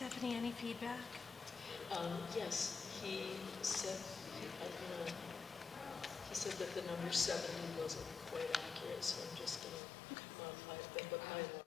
Stephanie, any feedback? Yes, he said, he said that the number 70 wasn't quite accurate, so I'm just going to modify it, but by and large.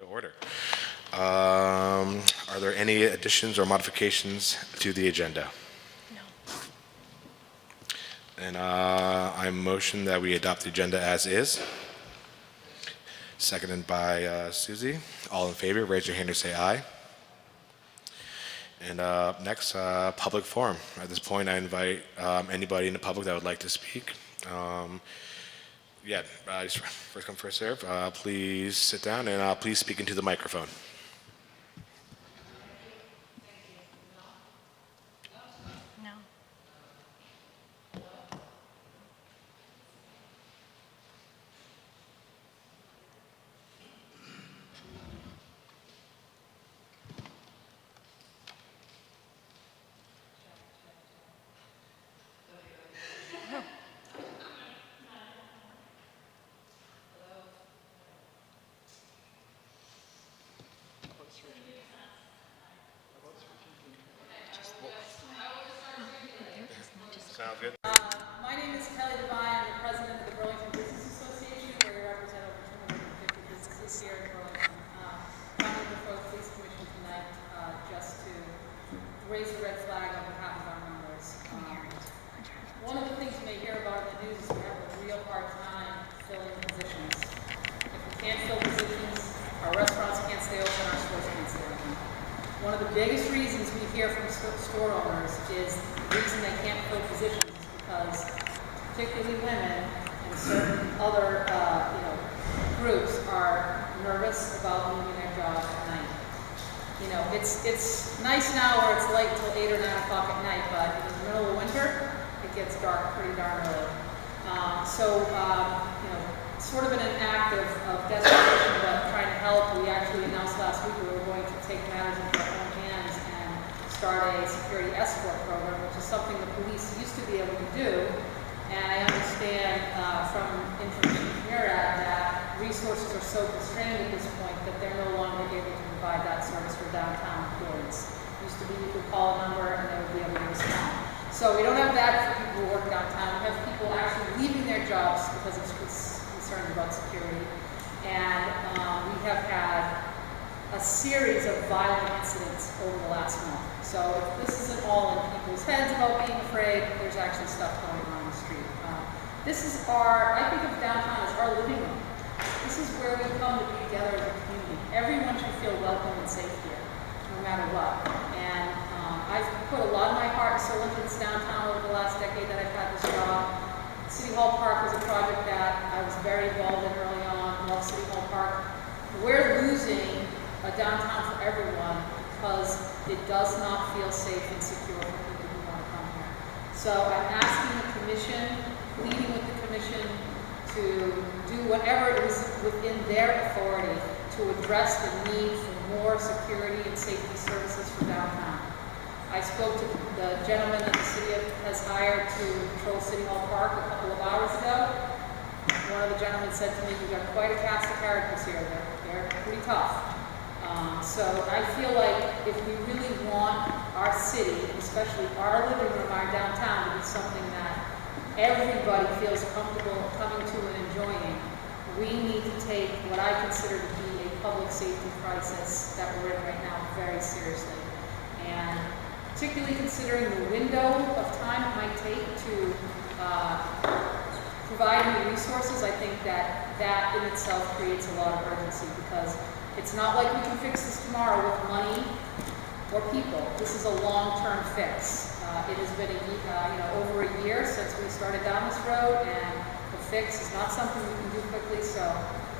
To order. Are there any additions or modifications to the agenda? No. And I motion that we adopt the agenda as is. Seconded by Susie. All in favor, raise your hand or say aye. And next, public forum. At this point, I invite anybody in the public that would like to speak. Just first come, first serve. Please sit down and please speak into the microphone. No. Sounds good. My name is Kelly Devine. I'm the president of the Burlington Business Association, where we represent over 250 businesses here in Burlington. I'm with the Folks Police Commission tonight just to raise the red flag on behalf of our members. One of the things you may hear about in the news is we have a real hard time filling positions. If we can't fill positions, our restaurants can't stay open, our stores can't stay open. One of the biggest reasons we hear from store owners is the reason they can't fill positions is because particularly women and certain other groups are nervous about leaving their job at night. You know, it's nice now where it's light till 8 or 9 o'clock at night, but in the middle of winter, it gets dark pretty darn early. Sort of in an act of desperation, but trying to help, we actually announced last week we were going to take matters into our own hands and start a security escort program, which is something the police used to be able to do. And I understand from information from your ad that resources are so constrained at this point that they're no longer able to provide that service for downtown employees. It used to be you could call a number and they would be able to respond. So we don't have that for people who work downtown. We have people actually leaving their jobs because of concerned about security. And we have had a series of violent incidents over the last month. So if this isn't all in people's heads about being afraid, there's actually stuff going on in the street. I think of downtown as our living room. This is where we come to be together as a community. Everyone should feel welcome and safe here, no matter what. And I've put a lot of my heart and soul into this downtown over the last decade that I've had this job. City Hall Park was a project that I was very involved in early on. Love City Hall Park. We're losing a downtown for everyone because it does not feel safe and secure for people who want to come here. So I'm asking the commission, pleading with the commission to do whatever it is within their authority to address the need for more security and safety services for downtown. I spoke to the gentleman that the city has hired to patrol City Hall Park a couple of hours ago. One of the gentlemen said to me, "We've got quite a cast of characters here. They're pretty tough." So I feel like if we really want our city, especially our living room, our downtown, to be something that everybody feels comfortable coming to and enjoying, we need to take what I consider to be a public safety crisis that we're in right now very seriously. And particularly considering the window of time it might take to provide new resources, I think that in itself creates a lot of urgency because it's not like we can fix this tomorrow with money or people. This is a long-term fix. It has been over a year since we started down this road, and the fix is not something we can do quickly. So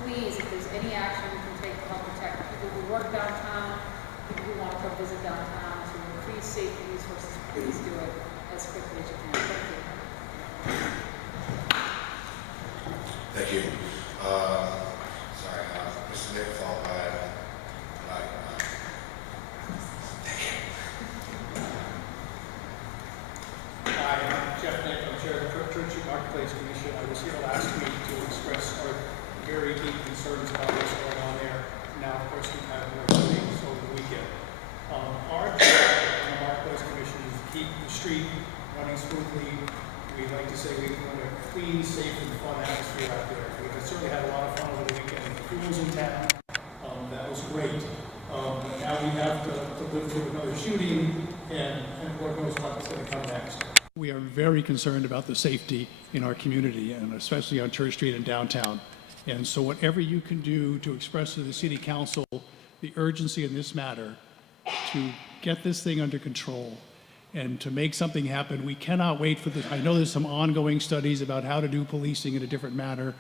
please, if there's any action we can take to help protect people who work downtown, people who want to come visit downtown, to increase safety resources, please do it as quickly as you can. Thank you. Thank you. Mr. Nick, followed by thank you. Hi, I'm Jeff Nick. I'm chair of the Church and Marketplace Commission. I was here last week to express our very deep concerns about what's going on there. Now, of course, we've had more shootings over the weekend. Our job on the Marketplace Commission is to keep the street running smoothly. We like to say we want a clean, safe, and fun atmosphere out there. We've certainly had a lot of fun over the weekend. The crew was in town. That was live through another shooting, and Lord knows what's going to come next. We are very concerned about the safety in our community, and especially on Church Street and downtown. And so whatever you can do to express to the City Council the urgency in this matter to get this thing under control and to make something happen. We cannot wait for this. I know there's some ongoing studies about how to do policing in a different manner.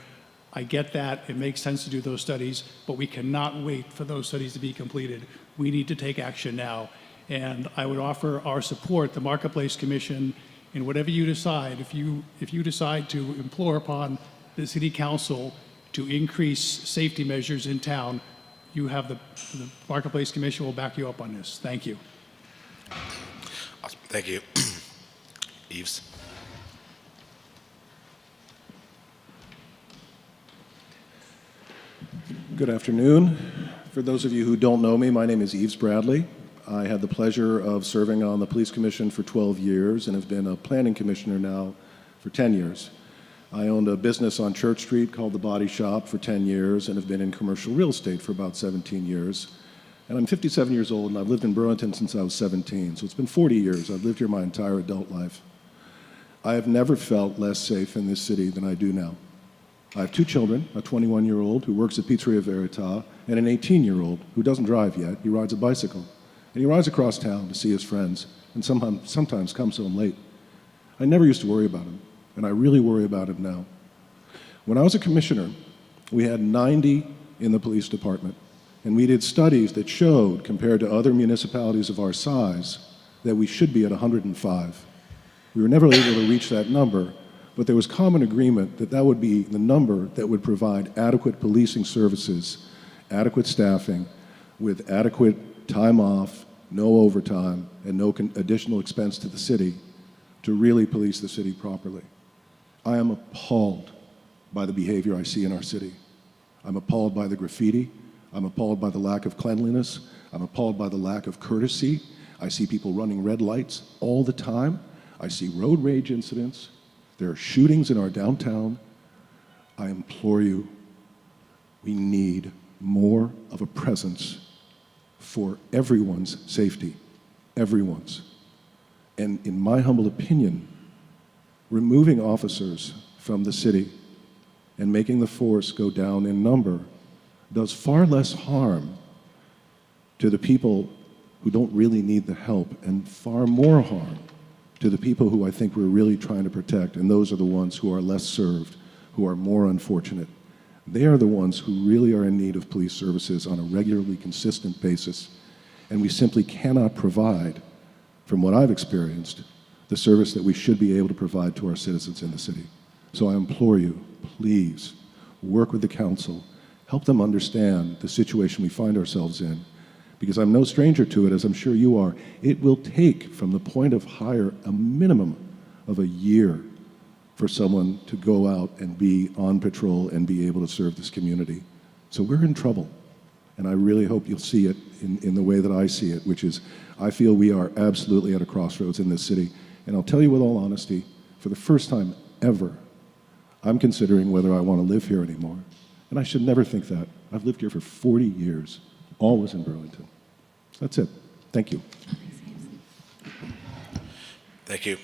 I get that. It makes sense to do those studies, but we cannot wait for those studies to be completed. We need to take action now. And I would offer our support, the Marketplace Commission, in whatever you decide. If you decide to implore upon the City Council to increase safety measures in town, you have the Marketplace Commission will back you up on this. Thank you. Awesome. Thank you. Eves. Good afternoon. For those of you who don't know me, my name is Eves Bradley. I had the pleasure of serving on the Police Commission for 12 years and have been a planning commissioner now for 10 years. I owned a business on Church Street called The Body Shop for 10 years and have been in commercial real estate for about 17 years. And I'm 57 years old, and I've lived in Burlington since I was 17, so it's been 40 years. I've lived here my entire adult life. I have never felt less safe in this city than I do now. I have two children, a 21-year-old who works at Pizzeria Verita, and an 18-year-old who doesn't drive yet. He rides a bicycle. And he rides across town to see his friends, and sometimes comes home late. I never used to worry about him, and I really worry about him now. When I was a commissioner, we had 90 in the police department, and we did studies that showed, compared to other municipalities of our size, that we should be at 105. We were never able to reach that number, but there was common agreement that that would be the number that would provide adequate policing services, adequate staffing, with adequate time off, no overtime, and no additional expense to the city to really police the city properly. I am appalled by the behavior I see in our city. I'm appalled by the graffiti. I'm appalled by the lack of cleanliness. I'm appalled by the lack of courtesy. I see people running red lights all the time. I see road rage incidents. There are shootings in our downtown. I implore you, we need more of a presence for everyone's safety, everyone's. And in my humble opinion, removing officers from the city and making the force go down in number does far less harm to the people who don't really need the help and far more harm to the people who I think we're really trying to protect, and those are the ones who are less served, who are more unfortunate. They are the ones who really are in need of police services on a regularly consistent basis, and we simply cannot provide, from what I've experienced, the service that we should be able to provide to our citizens in the city. So I implore you, please, work with the council, help them understand the situation we find ourselves in, because I'm no stranger to it, as I'm sure you are. It will take, from the point of hire, a minimum of a year for someone to go out and be on patrol and be able to serve this community. So we're in trouble, and I really hope you'll see it in the way that I see it, which is I feel we are absolutely at a crossroads in this city. And I'll tell you with all honesty, for the first time ever, I'm considering whether I want to live here anymore. And I should never think that. I've lived here for 40 years, always in Burlington. That's it. Thank you. Thank you.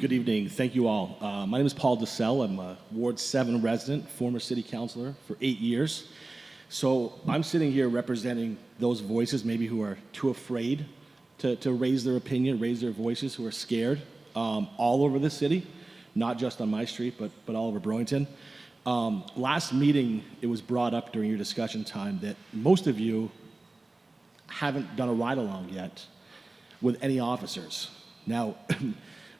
Good evening. Thank you all. My name is Paul Desell. I'm a Ward 7 resident, former city councilor for 8 years. So I'm sitting here representing those voices maybe who are too afraid to raise their opinion, raise their voices, who are scared all over the city, not just on my street, but all over Burlington. Last meeting, it was brought up during your discussion time that most of you haven't done a ride-along yet with any officers. Now,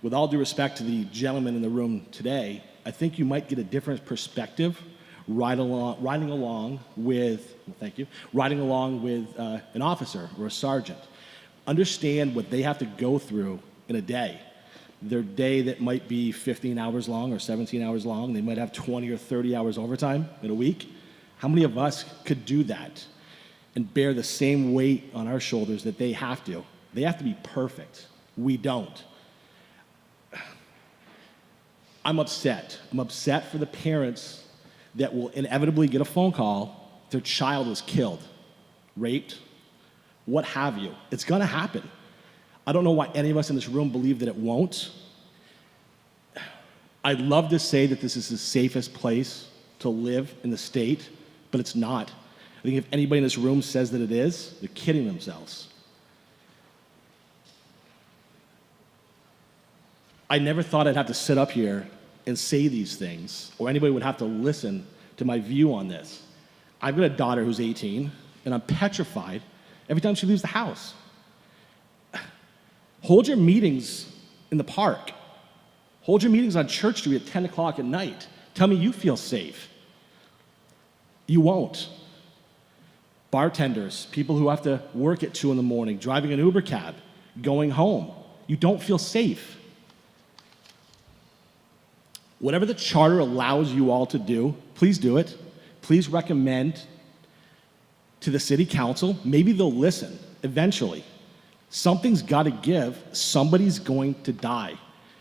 with all due respect to the gentleman in the room today, I think you might get a different perspective riding along with an officer or a sergeant. Understand what they have to go through in a day. Their day that might be 15 hours long or 17 hours long, they might have 20 or 30 hours overtime in a week. How many of us could do that and bear the same weight on our shoulders that they have to? They have to be perfect. We don't. I'm upset. I'm upset for the parents that will inevitably get a phone call, their child was killed, raped, what have you. It's gonna happen. I don't know why any of us in this room believe that it won't. I'd love to say that this is the safest place to live in the state, but it's not. I think if anybody in this room says that it is, they're kidding themselves. I never thought I'd have to sit up here and say these things, or anybody would have to listen to my view on this. I've got a daughter who's 18, and I'm petrified every time she leaves the house. Hold your meetings in the park. Hold your meetings on Church Street at 10 o'clock at night. Tell me you feel safe. You won't. Bartenders, people who have to work at 2 in the morning, driving an Uber cab, going home. You don't feel safe. Whatever the charter allows you all to do, please do it. Please recommend to the city council. Maybe they'll listen eventually. Something's got to give. Somebody's going to die.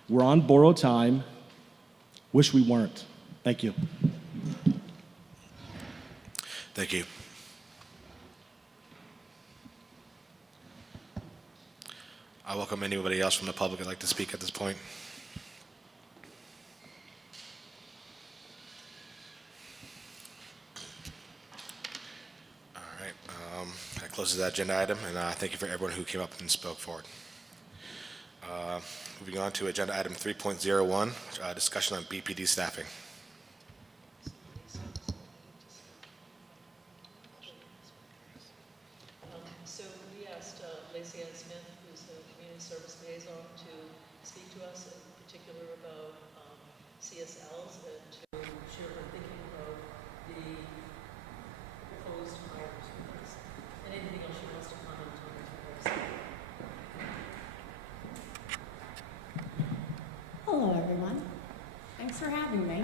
We're on borrowed time. Wish we weren't. Thank you. Thank you. I welcome anybody else from the public who'd like to speak at this point. All right. That closes that agenda item, and thank you for everyone who came up and spoke forward. Moving on to agenda item 3.01, discussion on BPD staffing. So we asked Liaison Smith, who's the Community Service Liaison, to speak to us in particular about CSLs and to share her thinking about the proposed hires with us. And anything else she wants to comment on as well. Hello, everyone. Thanks for having me.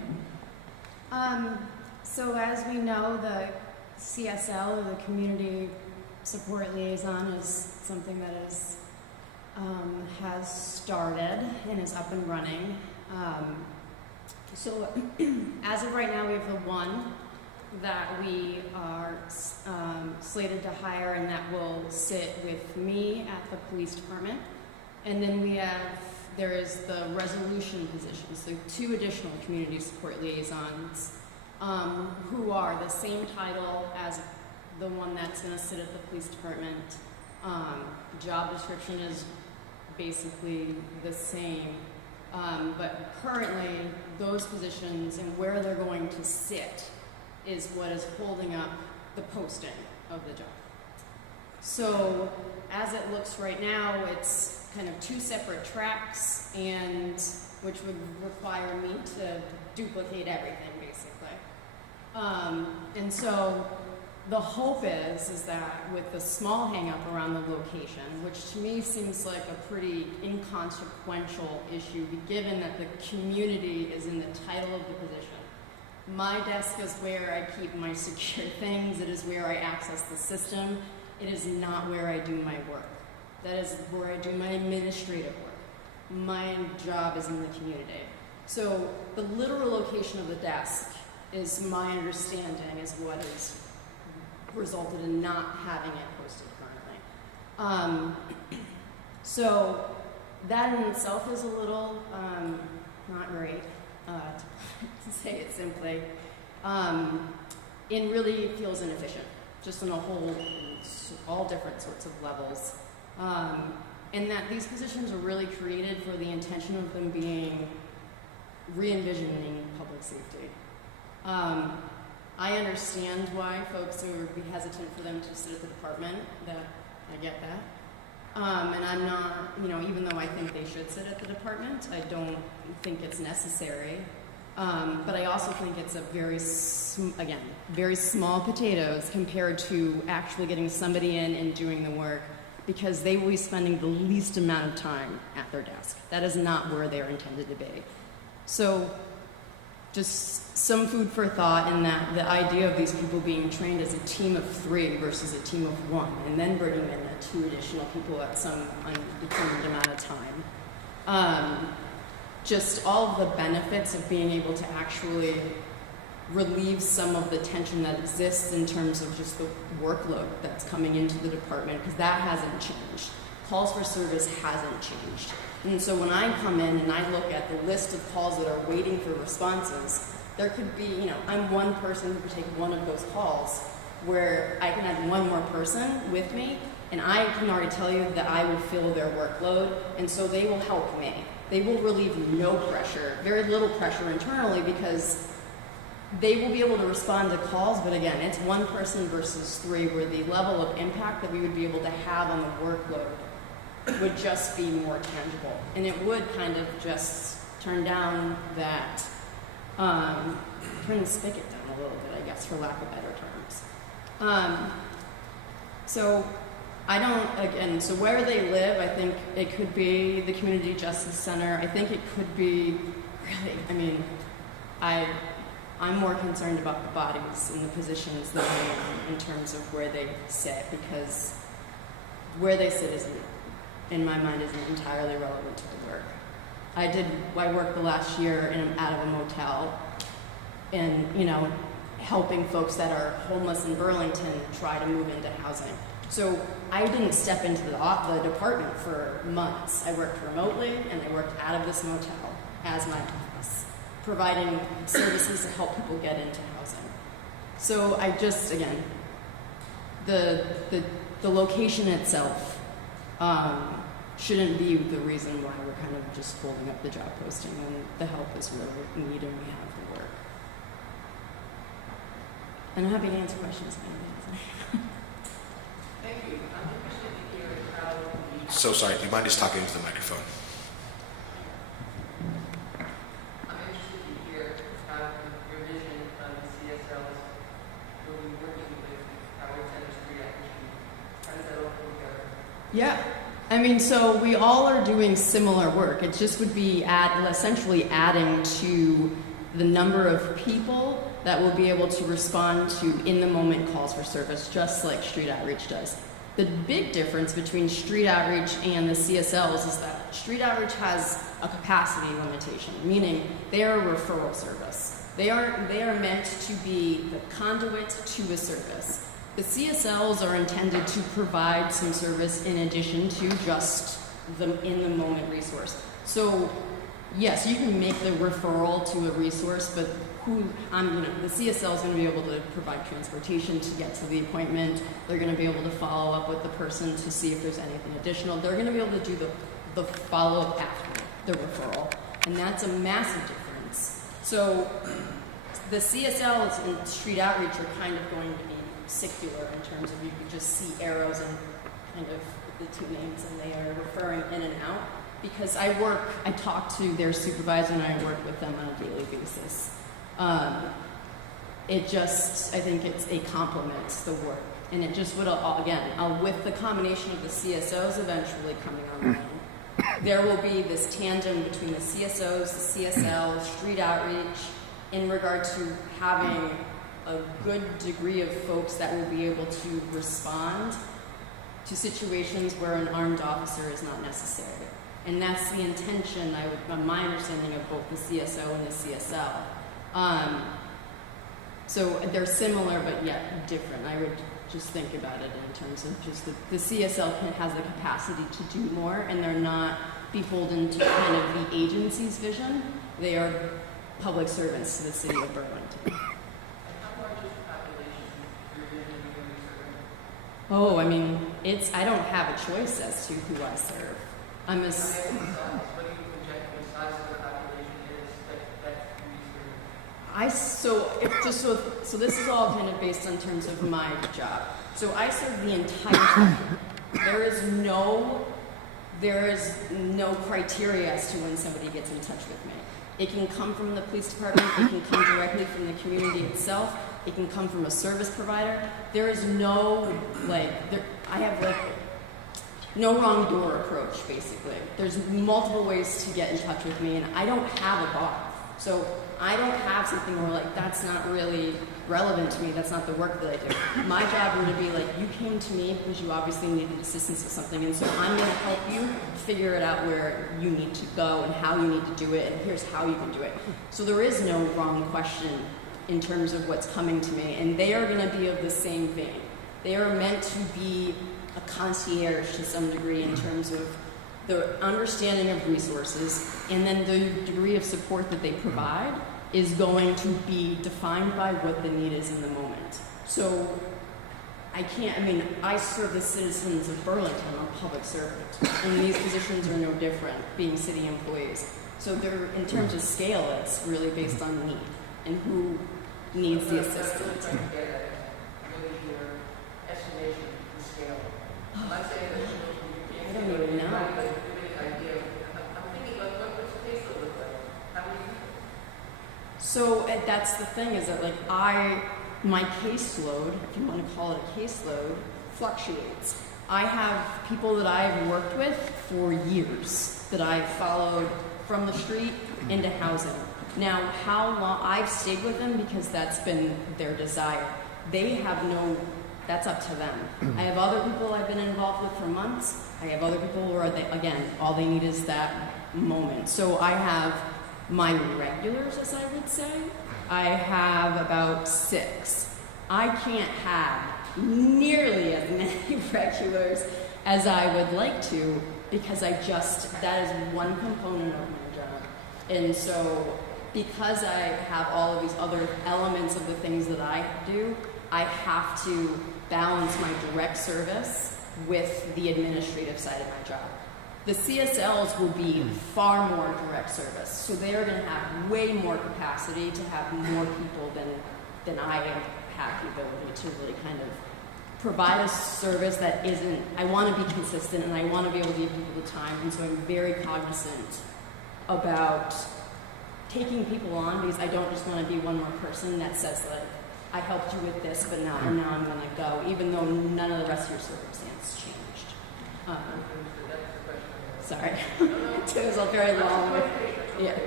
So as we know, the CSL, or the Community Support Liaison, is something that is, has started and is up and running. So as of right now, we have the one that we are slated to hire, and that will sit with me at the police department. And then there is the resolution position, so 2 additional community support liaisons who are the same title as the one that's going to sit at the police department. Job description is basically the same, but currently those positions and where they're going to sit is what is holding up the posting of the job. So as it looks right now, it's kind of 2 separate tracks, and which would require me to duplicate everything, basically. And so the hope is that with the small hang-up around the location, which to me seems like a pretty inconsequential issue, given that the community is in the title of the position. My desk is where I keep my secure things. It is where I access the system. It is not where I do my work. That is where I do my administrative work. My job is in the community. So the literal location of the desk is, my understanding, is what has resulted in not having it posted currently. So that in itself is a little not great, to say it simply. It really feels inefficient, just on a whole, all different sorts of levels. And that these positions are really created for the intention of them being re-envisioning public safety. I understand why folks would be hesitant for them to sit at the department. That I get that. And I'm not, even though I think they should sit at the department, I don't think it's necessary. But I also think it's a very small potatoes compared to actually getting somebody in and doing the work, because they will be spending the least amount of time at their desk. That is not where they're intended to be. So just some food for thought in that the idea of these people being trained as a team of 3 versus a team of 1, and then bringing in 2 additional people at some undetermined amount of time. Just all of the benefits of being able to actually relieves some of the tension that exists in terms of just the workload that's coming into the department, because that hasn't changed. Calls for service hasn't changed. And so when I come in and I look at the list of calls that are waiting for responses, there could be, you know, I'm one person who could take one of those calls where I can add one more person with me, and I can already tell you that I will fill their workload, and so they will help me. They will relieve no pressure, very little pressure internally, because they will be able to respond to calls, but again, it's one person versus three, where the level of impact that we would be able to have on the workload would just be more tangible. And it would kind of just turn down that, turn the spigot down a little bit, I guess, for lack of better terms. So I don't, again, so where they live, I think it could be the Community Justice Center. I think it could be, really, I mean, I'm more concerned about the bodies and the positions than I am in terms of where they sit, because where they sit isn't, in my mind, isn't entirely relevant to the work. I worked the last year out of a motel, and, you know, helping folks that are homeless in Burlington try to move into housing. So I didn't step into the department for months. I worked remotely, and I worked out of this motel as my office, providing services to help people get into housing. So I just, again, the location itself shouldn't be the reason why we're kind of just holding up the job posting when the help is really needed and we have the work. And I'm happy to answer questions. Thank you. I'm interested to hear how the So sorry, do you mind just talking into the microphone? I'm interested to hear how your vision of the CSLs will be working with Howard Center Street Action. How does that all come together? Yeah. I mean, so we all are doing similar work. It just would be essentially adding to the number of people that will be able to respond to in-the-moment calls for service, just like street outreach does. The big difference between street outreach and the CSLs is that street outreach has a capacity limitation, meaning they are a referral service. They are meant to be the conduit to a service. The CSLs are intended to provide some service in addition to just the in-the-moment resource. So, yes, you can make the referral to a resource, but the CSL is going to be able to provide transportation to get to the appointment. They're going to be able to follow up with the person to see if there's anything additional. They're going to be able to do the follow-up after the referral, and that's a massive difference. So, the CSLs and street outreach are kind of going to be secular in terms of you could just see arrows and kind of the two names, and they are referring in and out. Because I talk to their supervisor and I work with them on a daily basis. I think it's a complement to the work. And it just would, again, with the combination of the CSOs eventually coming online, there will be this tandem between the CSOs, the CSL, street outreach, in regard to having a good degree of folks that will be able to respond to situations where an armed officer is not necessary. And that's the intention, my understanding of both the CSO and the CSL. So they're similar, but yet different. I would just think about it in terms of just the CSL has the capacity to do more, and they're not beholden to kind of the agency's vision. They are public servants to the city of Burlington. Oh, I mean, I don't have a choice as to who I serve. What do you project the size of the population is that can be served? So this is all kind of based on terms of my job. So I serve the entire time. There is no criteria as to when somebody gets in touch with me. It can come from the police department, it can come directly from the community itself, it can come from a service provider. There is no, I have no wrong door approach, basically. There's multiple ways to get in touch with me, and I don't have a bar. So I don't have something where, that's not really relevant to me, that's not the work that I do. My job would be you came to me because you obviously needed assistance with something, and so I'm going to help you figure it out where you need to go and how you need to do it, and here's how you can do it. So there is no wrong question in terms of what's coming to me, and they are going to be of the same vein. They are meant to be a concierge to some degree in terms of the understanding of resources, and then the degree of support that they provide is going to be defined by what the need is in the moment. So I serve the citizens of Burlington. I'm a public servant, and these positions are no different, being city employees. So they're, in terms of scale, it's really based on need and who needs the assistance. I'm trying to get at really your estimation of the scale. I'm not saying that you I don't even know. but give me an idea. I'm thinking about what's the case look like? How many people? So that's the thing, is that my caseload, if you want to call it a caseload, fluctuates. I have people that I've worked with for years that I've followed from the street into housing. Now, how long I've stayed with them because that's been their desire. They have that's up to them. I have other people I've been involved with for months. I have other people where all they need is that moment. So I have my regulars, as I would say. I have about 6. I can't have nearly as many regulars as I would like to, because that is one component of my job. And so because I have all of these other elements of the things that I do, I have to balance my direct service with the administrative side of my job. The CSLs will be far more direct service, so they are going to have way more capacity to have more people than I have the ability to really kind of provide a service that isn't. I want to be consistent, and I want to be able to give people the time, and so I'm very cognizant about taking people on, because I don't just want to be one more person that says, like, I helped you with this, but now I'm going to go, even though none of the rest of your circumstance changed. Sorry. It was a very long way. Yeah.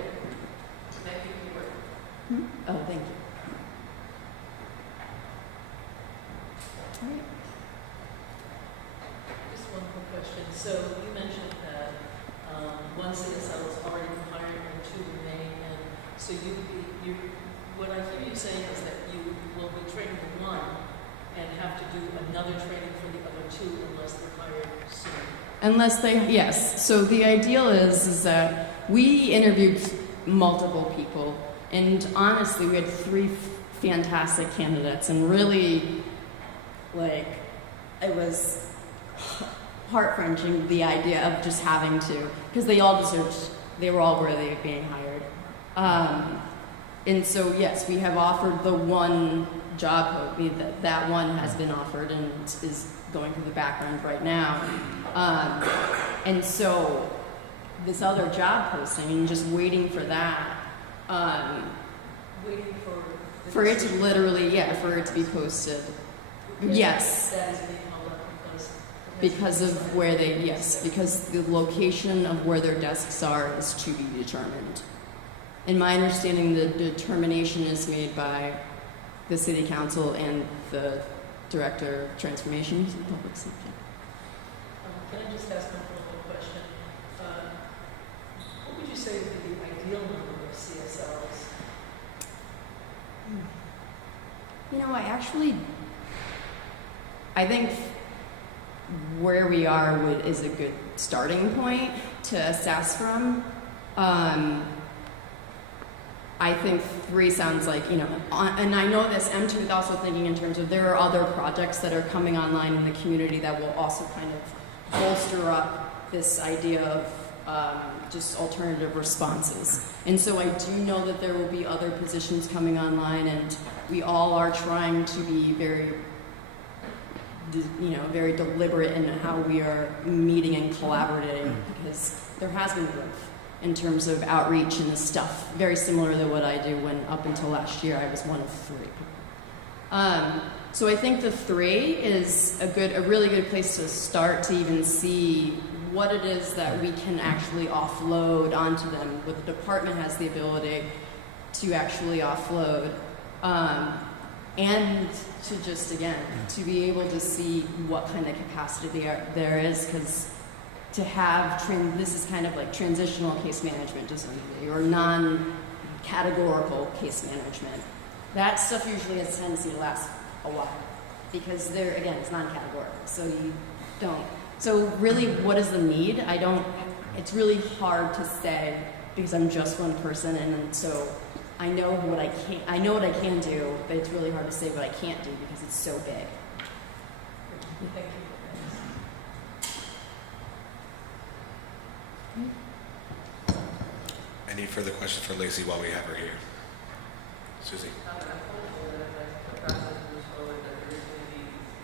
Thank you for your work. Oh, thank you. All right. Just one quick question. So you mentioned that one CSL is already hired and 2 remain, and so what I hear you saying is that you will be training the one and have to do another training for the other 2 unless they're hired soon. Yes. So the ideal is that we interviewed multiple people, and honestly, we had 3 fantastic candidates, and really, it was heart-wrenching, the idea of just having to, because they were all worthy of being hired. And so, yes, we have offered the one job, that one has been offered and is going through the background right now. And so this other job posting, and just waiting for that, Waiting for it to literally, for it to be posted. Yes. That is being held up Because of where because the location of where their desks are is to be determined. In my understanding, the determination is made by the City Council and the Director of Transformation and Public Safety. Can I just ask one follow-up question? What would you say would be the ideal number of CSLs? I think where we are is a good starting point to assess from. I think 3 sounds like, and I know this, M2 is also thinking in terms of there are other projects that are coming online in the community that will also kind of bolster up this idea of just alternative responses. And so I do know that there will be other positions coming online, and we all are trying to be very deliberate in how we are meeting and collaborating, because there has been growth in terms of outreach and stuff, very similar to what I do when up until last year I was one of 3 people. So I think the 3 is a really good place to start to even see what it is that we can actually offload onto them, what the department has the ability to actually offload. And to just, again, to be able to see what kind of capacity there is, because to have, this is kind of like transitional case management to some degree, or non-categorical case management. That stuff usually has a tendency to last a while because they're, again, it's non-categorical, so you don't. So really, what is the need? It's really hard to say because I'm just one person, and so I know what I can do, but it's really hard to say what I can't do because it's so big. Thank you. Any further questions for Lacey while we have her here? Susie? I'm hopeful that as the process moves forward, that there is going to be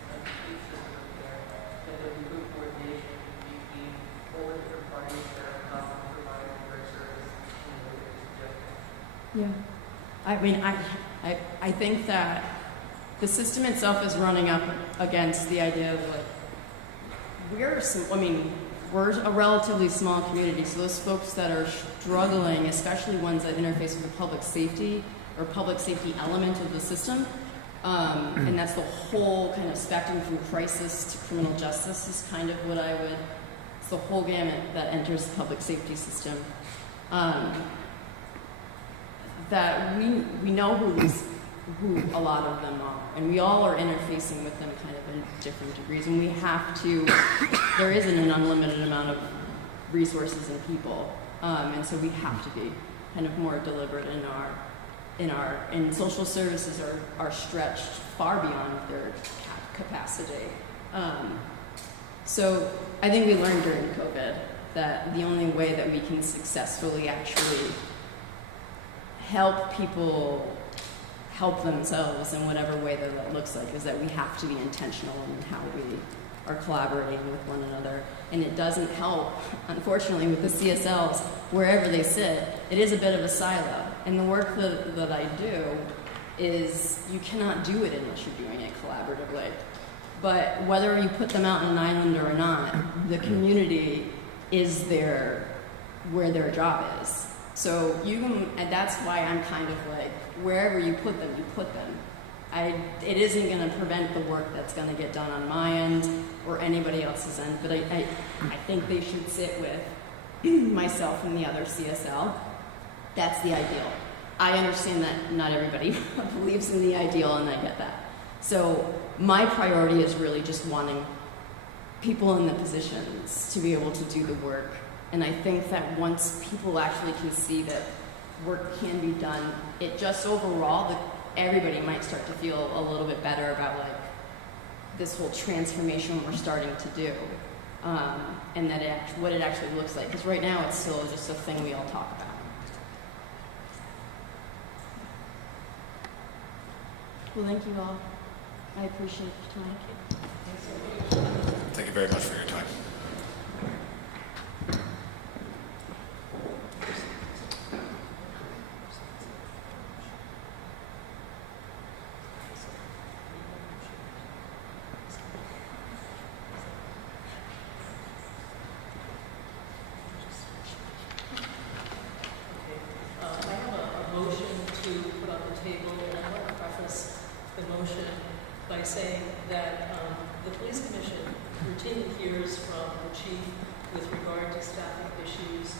a complete system there, that there will be good coordination between all the different parties that are providing the direct service in the way that you're suggesting. Yeah. I mean, I think that the system itself is running up against the idea of like, we're a relatively small community, so those folks that are struggling, especially ones that interface with the public safety or public safety element of the system, and that's the whole kind of spectrum from crisis to criminal justice is kind of what it's the whole gamut that enters the public safety system. That we know who a lot of them are, and we all are interfacing with them kind of in different degrees, and we have to, there isn't an unlimited amount of resources and people, and so we have to be kind of more deliberate in social services are stretched far beyond their capacity. So I think we learned during COVID that the only way that we can successfully actually help people help themselves in whatever way that looks like is that we have to be intentional in how we are collaborating with one another. And it doesn't help, unfortunately, with the CSLs, wherever they sit, it is a bit of a silo. And the work that I do is you cannot do it unless you're doing it collaboratively. But whether you put them out in an island or not, the community is where their job is. So and that's why I'm kind of like, wherever you put them, you put them. It isn't going to prevent the work that's going to get done on my end or anybody else's end, but I think they should sit with myself and the other CSL. That's the ideal. I understand that not everybody believes in the ideal, and I get that. So my priority is really just wanting people in the positions to be able to do the work. And I think that once people actually can see that work can be done, it just overall, everybody might start to feel a little bit better about like this whole transformation we're starting to do, and that what it actually looks like. Because right now it's still just a thing we all talk about. Well, thank you all. I appreciate your time. Thank you very much for your time. By saying that the police commission routinely hears from the chief with regard to staffing issues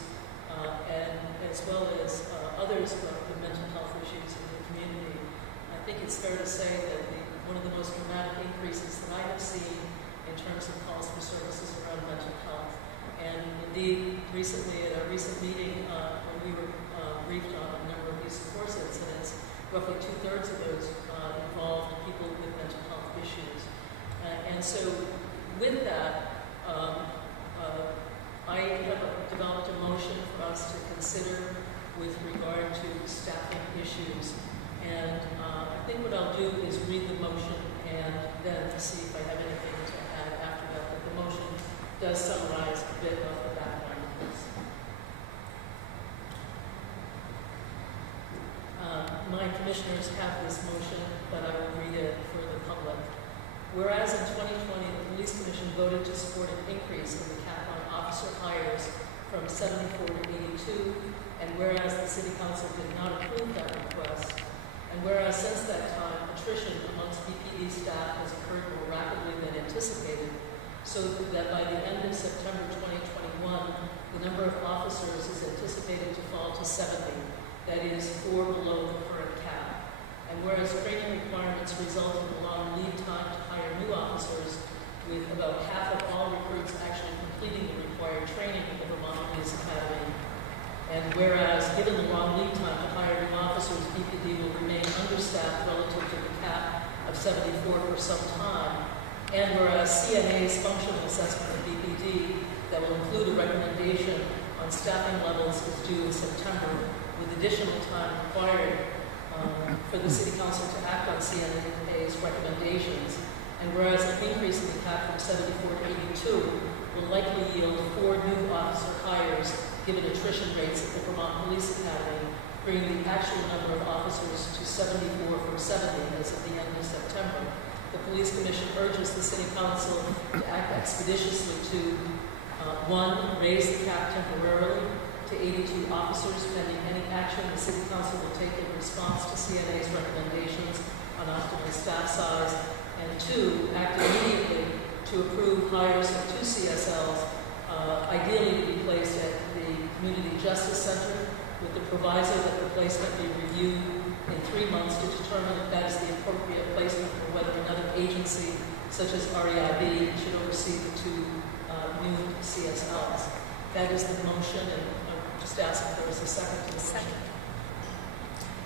and as well as others about the mental health issues in the community. I think it's fair to say that one of the most dramatic increases that I have seen in terms of calls for services around mental health. And indeed, recently at a recent meeting when we were briefed on a number of use of force incidents, roughly 2/3 of those involved people with mental health issues. And so with that, I have developed a motion for us to consider with regard to staffing issues. And I think what I'll do is read the motion and then see if I have anything to add after that. But the motion does summarize a bit of the background of this. My commissioners have this motion, but I will read it for the public. Whereas in 2020, the Police Commission voted to support an increase in the cap on officer hires from 74 to 82, and whereas the City Council did not approve that request, and whereas since that time, attrition amongst BPD staff has occurred more rapidly than anticipated, so that by the end of September 2021, the number of officers is anticipated to fall to 70. That is 4 below the current cap. And whereas resulted in a long lead time to hire new officers, with about half of all recruits actually completing the required training at the Vermont Police Academy. And whereas, given the long lead time to hire new officers, BPD will remain understaffed relative to the cap of 74 for some time, and whereas CNA's functional assessment of BPD that will include a recommendation on staffing levels is due in September, with additional time required for the City Council to act on CNA's recommendations, and whereas an increase in the cap from 74 to 82 will likely yield 4 new officer hires given attrition rates at the Vermont Police Academy, bringing the actual number of officers to 74 from 70 as of the end of September. The Police Commission urges the City Council to act expeditiously to 1, raise the cap temporarily to 82 officers pending any action the City Council will take in response to CNA's recommendations on optimal staff size, and 2, act immediately to approve hires of 2 CSLs, ideally to be placed at the Community Justice Center, with the proviso that the placement be reviewed in 3 months to determine if that is the appropriate placement or whether another agency, such as REIB, should oversee the 2 new CSLs. That is the motion, and I'm just asking if there is a second to the motion.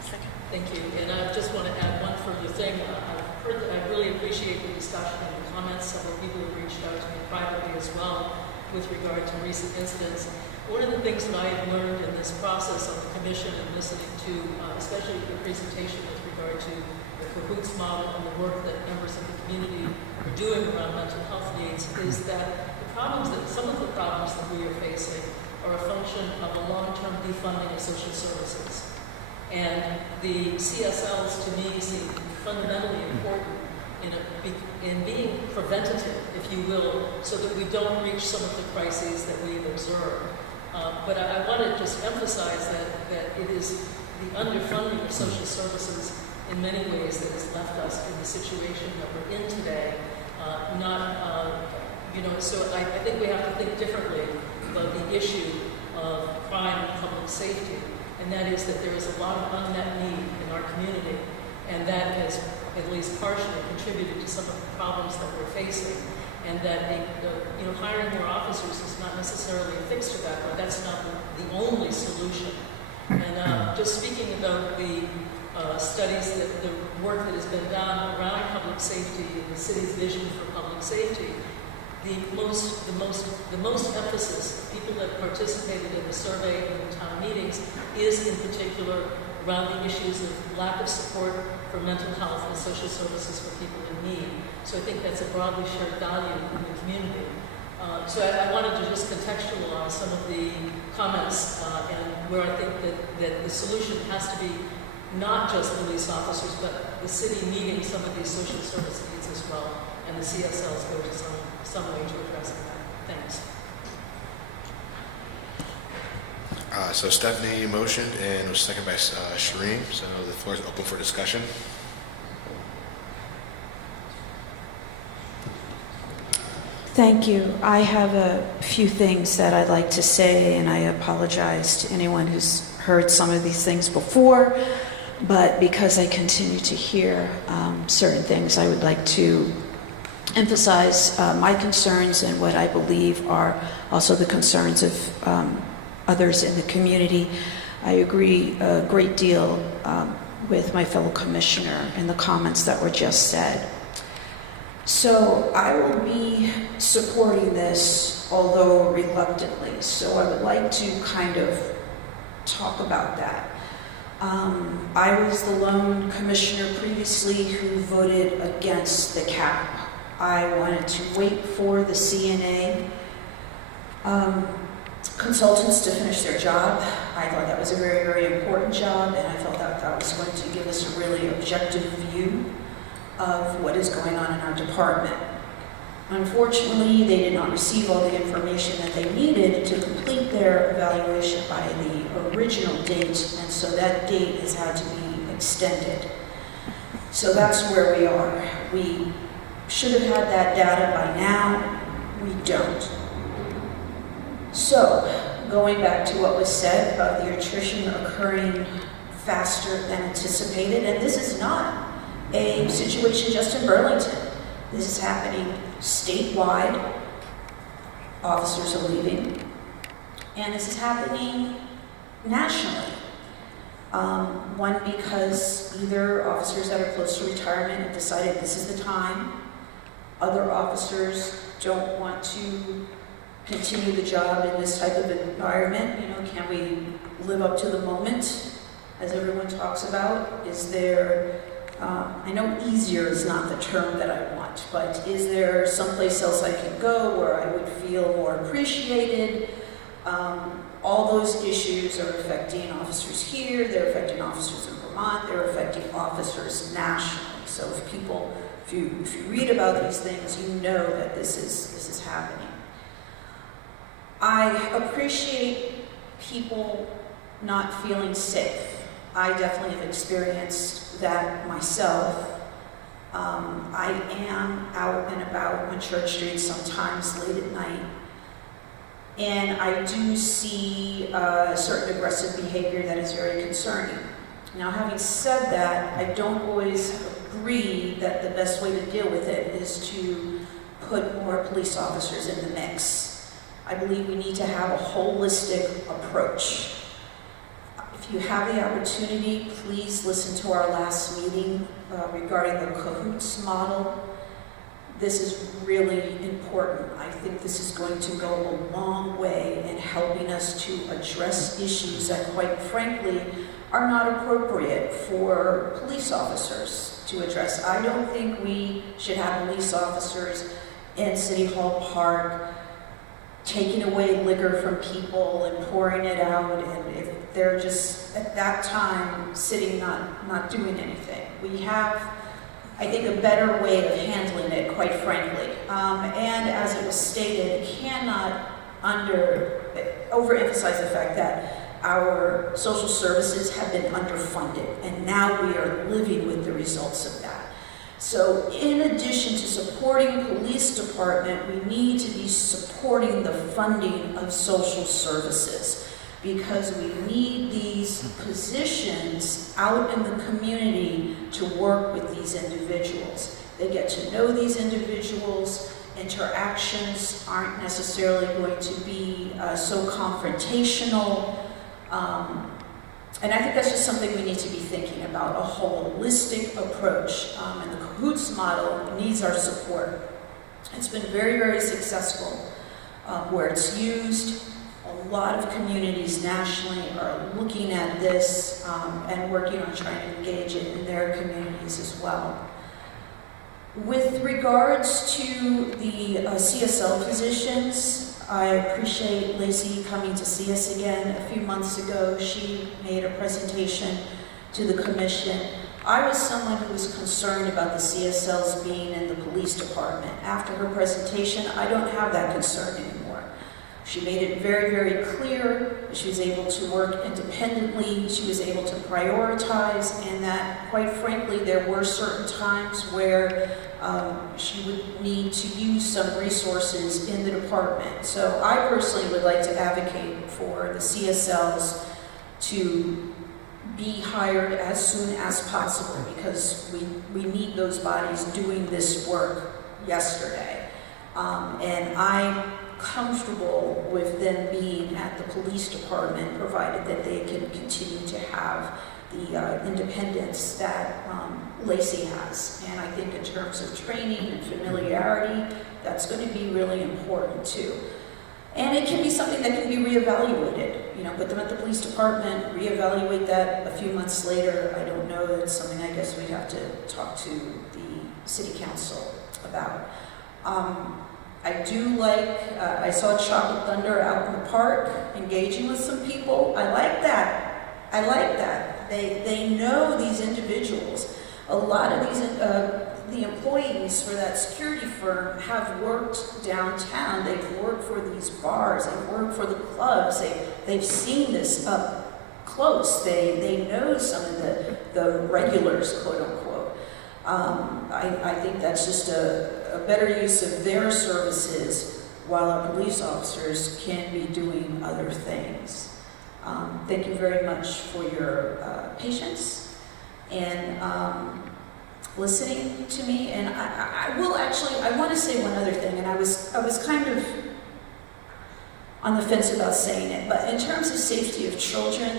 Second. Thank you. And I just want to add one further thing. I really appreciate the discussion and the comments. Several people have reached out to me privately as well with regard to recent incidents. One of the things that I have learned in this process of the commission and listening to, especially the presentation with regard to the cahoots model and the work that members of the community are doing around mental health needs, is that some of the problems that we are facing are a function of a long-term defunding of social services. And the CSLs, to me, seem fundamentally important in being preventative, if you will, so that we don't reach some of the crises that we've observed. But I want to just emphasize that it is the underfunding of social services in many ways that has left us in the situation that we're in today. So I think we have to think differently about the issue of crime and public safety, and that is that there is a lot of unmet need in our community, and that has at least partially contributed to some of the problems that we're facing, and that hiring more officers is not necessarily a fix to that, but that's not the only solution. And just speaking about the studies, the work that has been done around public safety and the city's vision for public safety, the most emphasis, people that participated in the survey and the town meetings, is in particular around the issues of lack of support for mental health and social services for people in need. So I think that's a broadly shared value in the community. So I wanted to just contextualize some of the comments and where I think that the solution has to be not just police officers, but the city meeting some of these social service needs as well, and the CSLs go to some way to addressing that. Thanks. So Stephanie motioned and was seconded by Shireen. So the floor is open for discussion. Thank you. I have a few things that I'd like to say, and I apologize to anyone who's heard some of these things before, but because I continue to hear certain things, I would like to emphasize my concerns and what I believe are also the concerns of others in the community. I agree a great deal with my fellow commissioner and the comments that were just said. So I will be supporting this, although reluctantly. So I would like to kind of talk about that. I was the lone commissioner previously who voted against the cap. I wanted to wait for the CNA consultants to finish their job. I thought that was a very, very important job, and I felt that that was going to give us a really objective view of what is going on in our department. Unfortunately, they did not receive all the information that they needed to complete their evaluation by the original date, and so that date has had to be extended. So that's where we are. We should have had that data by now. We don't. So, going back to what was said about the attrition occurring faster than anticipated, and this is not a situation just in Burlington. This is happening statewide. Officers are leaving. And this is happening nationally. One, because either officers that are close to retirement have decided this is the time. Other officers don't want to continue the job in this type of environment. You know, can we live up to the moment, as everyone talks about? Is there, I know easier is not the term that I want, but is there someplace else I can go where I would feel more appreciated? All those issues are affecting officers here, they're affecting officers in Vermont, they're affecting officers nationally. So if you read about these things, you know that this is happening. I appreciate people not feeling safe. I definitely have experienced that myself. I am out and about on Church Street sometimes late at night, and I do see certain aggressive behavior that is very concerning. Now, having said that, I don't always agree that the best way to deal with it is to put more police officers in the mix. I believe we need to have a holistic approach. If you have the opportunity, please listen to our last meeting regarding the cahoots model. This is really important. I think this is going to go a long way in helping us to address issues that, quite frankly, are not appropriate for police officers to address. I don't think we should have police officers in City Hall Park taking away liquor from people and pouring it out, and if they're just at that time sitting not doing anything. We have, I think, a better way of handling it, quite frankly. And as it was stated, cannot overemphasize the fact that our social services have been underfunded, and now we are living with the results of that. So in addition to supporting police department, we need to be supporting the funding of social services, because we need these positions out in the community to work with these individuals. They get to know these individuals. Interactions aren't necessarily going to be so confrontational. And I think that's just something we need to be thinking about, a holistic approach. And the cahoots model needs our support. It's been very, very successful where it's used. A lot of communities nationally are looking at this and working on trying to engage it in their communities as well. With regards to the CSL positions, I appreciate Lacey coming to see us again. A few months ago, she made a presentation to the commission. I was someone who was concerned about the CSLs being in the police department. After her presentation, I don't have that concern anymore. She made it very, very clear that she was able to work independently, she was able to prioritize, and that, quite frankly, there were certain times where she would need to use some resources in the department. So I personally would like to advocate for the CSLs to be hired as soon as possible, because we need those bodies doing this work yesterday. And I'm comfortable with them being at the police department, provided that they can continue to have the independence that Lacey has. And I think in terms of training and familiarity, that's going to be really important too. And it can be something that can be reevaluated. You know, put them at the police department, reevaluate that a few months later. I don't know, that's something I guess we'd have to talk to the city council about. I do like, I saw Chocolate Thunder out in the park engaging with some people. I like that. I like that. They know these individuals. A lot of these, the employees for that security firm have worked downtown. They've worked for these bars. They've worked for the clubs. They've seen this up close. They know some of the regulars, quote unquote. I think that's just a better use of their services while our police officers can be doing other things. Thank you very much for your patience. And listening to me. And I will actually, I want to say one other thing, and I was kind of on the fence about saying it, but in terms of safety of children,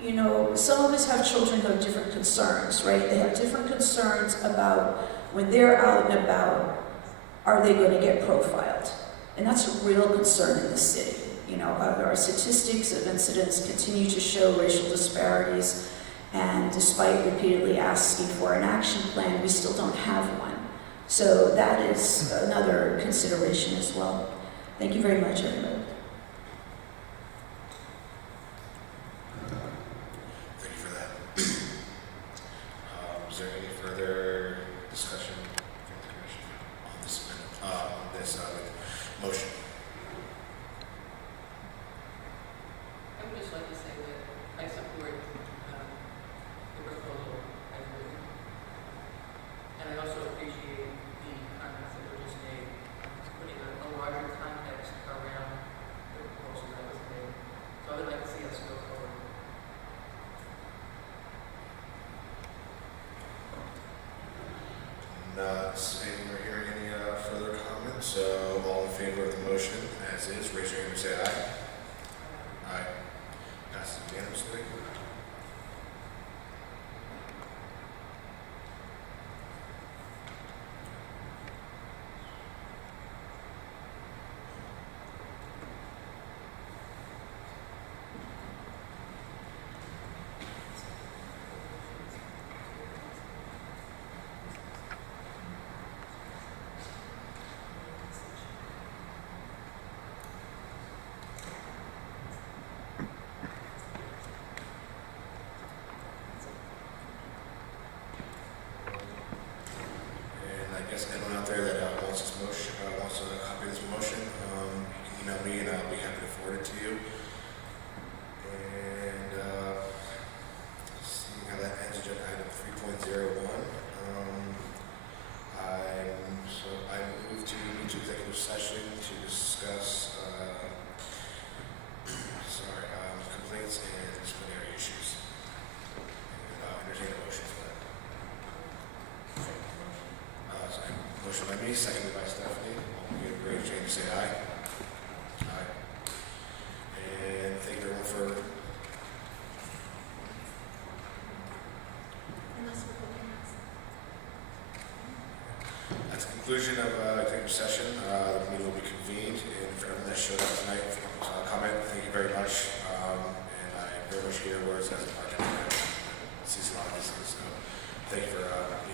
you know, some of us have children who have different concerns, right? They have different concerns about when they're out and about, are they going to get profiled? And that's a real concern in the city. You know, our statistics of incidents continue to show racial disparities, and despite repeatedly asking for an action plan, we still don't have one. So that is another consideration as well. Thank you very much, everybody. Thank you for that. Is there any further discussion from the commission on this motion? I would just like to say that I support the proposal as written. And I also appreciate the comments that were just made, putting a larger context around the proposal that was made. So I would like to see us go forward. Not seeing or hearing any further comments, so all in favor of the motion as is, raise your hand and say aye. Aye. Passes unanimously. And I guess anyone out there that wants this motion, wants a copy of this motion, you can email me and I'll be happy to forward it to you. And seeing how that ends agenda item 3.01, I move to executive session to discuss complaints and disciplinary issues. And I'll entertain a motion for that. Motion by me, seconded by Stephanie. All in favor, raise your hand and say aye. Aye. And thank you everyone for. At the conclusion of executive session, the meeting will be convened, and for everyone that showed up tonight, if you want to comment, thank you very much. And I very much hear words as a part-time season on this, so thank you for being